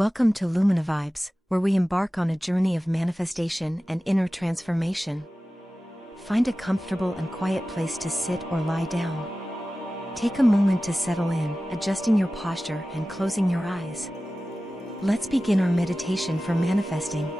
Welcome to Lumina Vibes, where we embark on a journey of manifestation and inner transformation. Find a comfortable and quiet place to sit or lie down. Take a moment to settle in, adjusting your posture and closing your eyes. Let's begin our meditation for manifesting.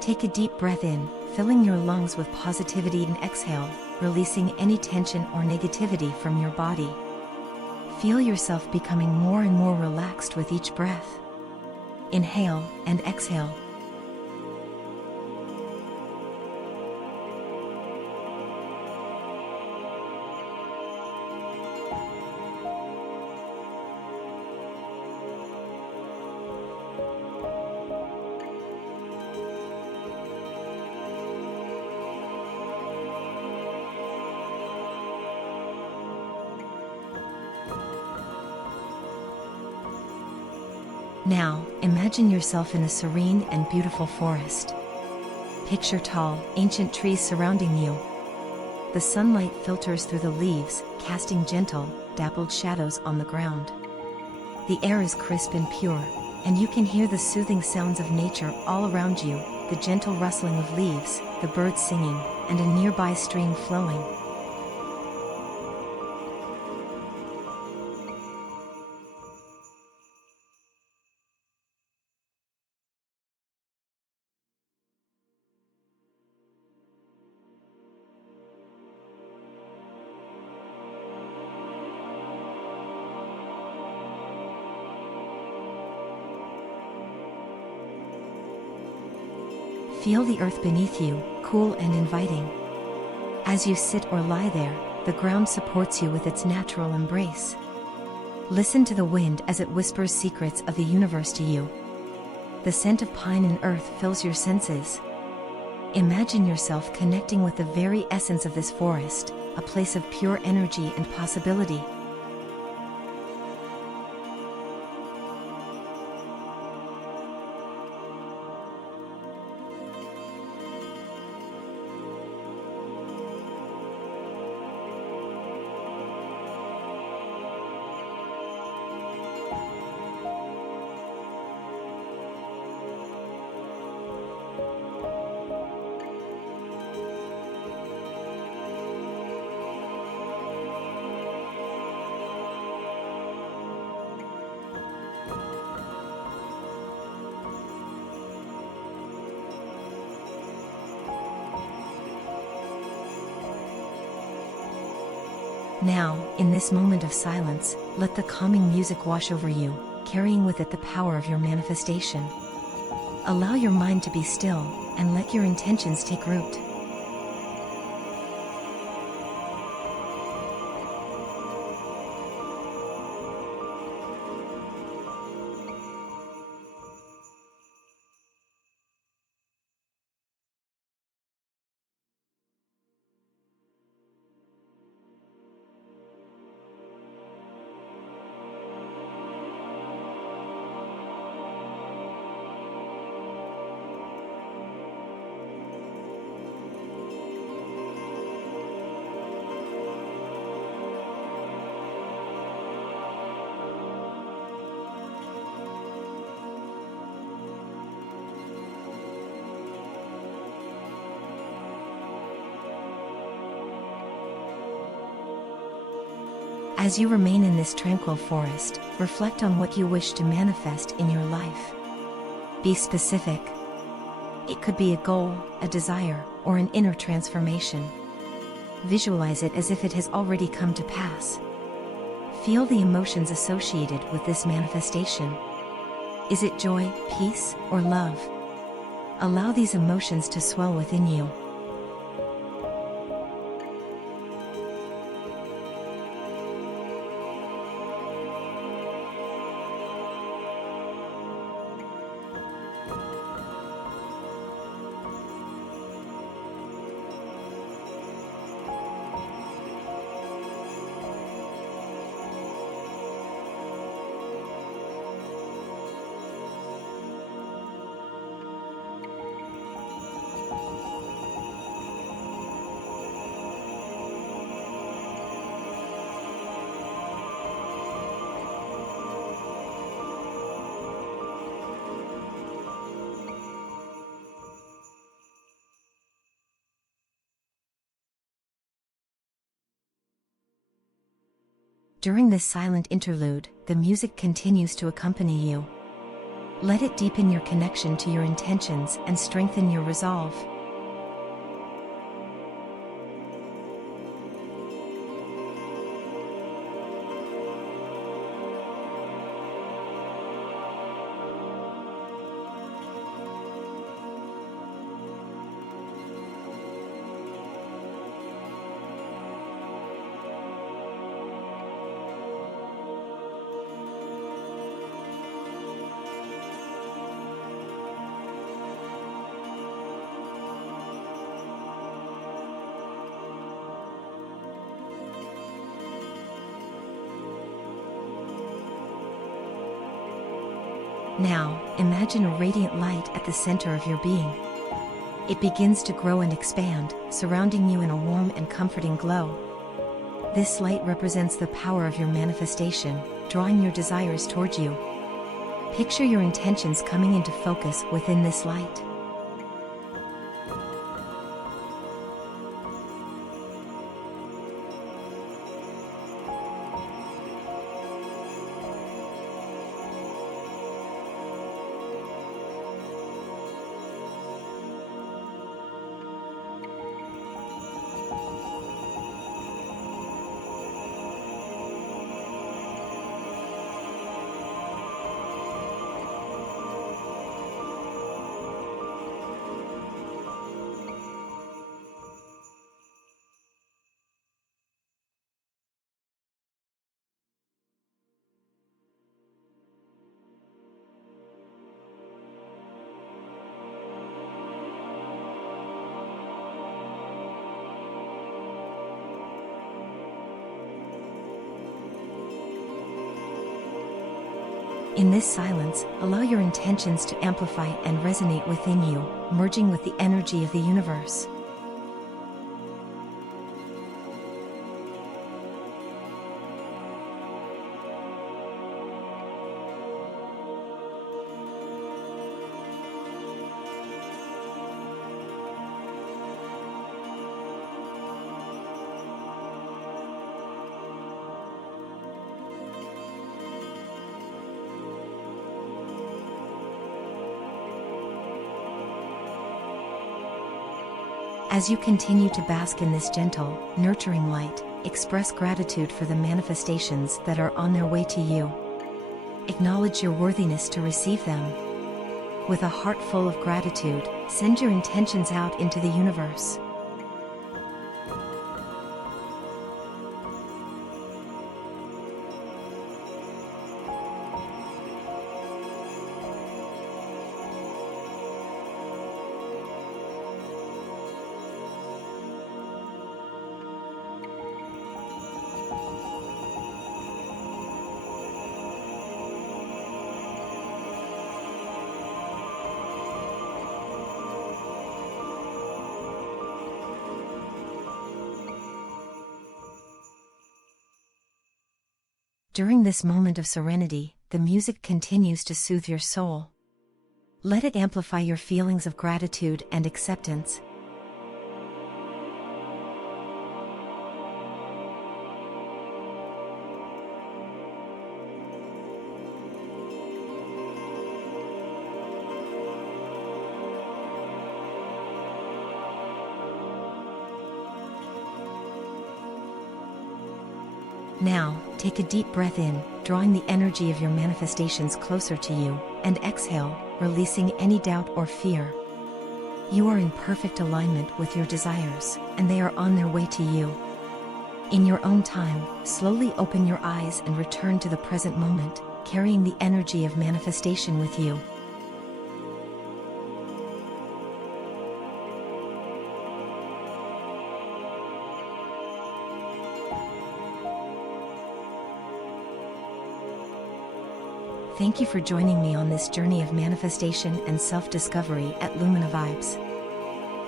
Take a deep breath in, filling your lungs with positivity, and exhale, releasing any tension or negativity from your body. Feel yourself becoming more and more relaxed with each breath. Inhale and exhale. Now, imagine yourself in a serene and beautiful forest. Picture tall, ancient trees surrounding you. The sunlight filters through the leaves, casting gentle, dappled shadows on the ground. The air is crisp and pure, and you can hear the soothing sounds of nature all around you, the gentle rustling of leaves, the birds singing, and a nearby stream flowing. Feel the earth beneath you, cool and inviting. As you sit or lie there, the ground supports you with its natural embrace. Listen to the wind as it whispers secrets of the universe to you. The scent of pine and earth fills your senses. Imagine yourself connecting with the very essence of this forest, a place of pure energy and possibility. Now, in this moment of silence, let the calming music wash over you, carrying with it the power of your manifestation. Allow your mind to be still, and let your intentions take root. As you remain in this tranquil forest, reflect on what you wish to manifest in your life. Be specific. It could be a goal, a desire, or an inner transformation. Visualize it as if it has already come to pass. Feel the emotions associated with this manifestation. Is it joy, peace, or love? Allow these emotions to swell within you. During this silent interlude, the music continues to accompany you. Let it deepen your connection to your intentions and strengthen your resolve. Now, imagine a radiant light at the center of your being. It begins to grow and expand, surrounding you in a warm and comforting glow. This light represents the power of your manifestation, drawing your desires towards you. Picture your intentions coming into focus within this light. In this silence, allow your intentions to amplify and resonate within you, merging with the energy of the universe. As you continue to bask in this gentle, nurturing light, express gratitude for the manifestations that are on their way to you. Acknowledge your worthiness to receive them. With a heart full of gratitude, send your intentions out into the universe. During this moment of serenity, the music continues to soothe your soul. Let it amplify your feelings of gratitude and acceptance. Now, take a deep breath in, drawing the energy of your manifestations closer to you, and exhale, releasing any doubt or fear. You are in perfect alignment with your desires, and they are on their way to you. In your own time, slowly open your eyes and return to the present moment, carrying the energy of manifestation with you. Thank you for joining me on this journey of manifestation and self-discovery at Lumina Vibes.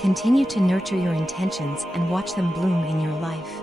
Continue to nurture your intentions and watch them bloom in your life.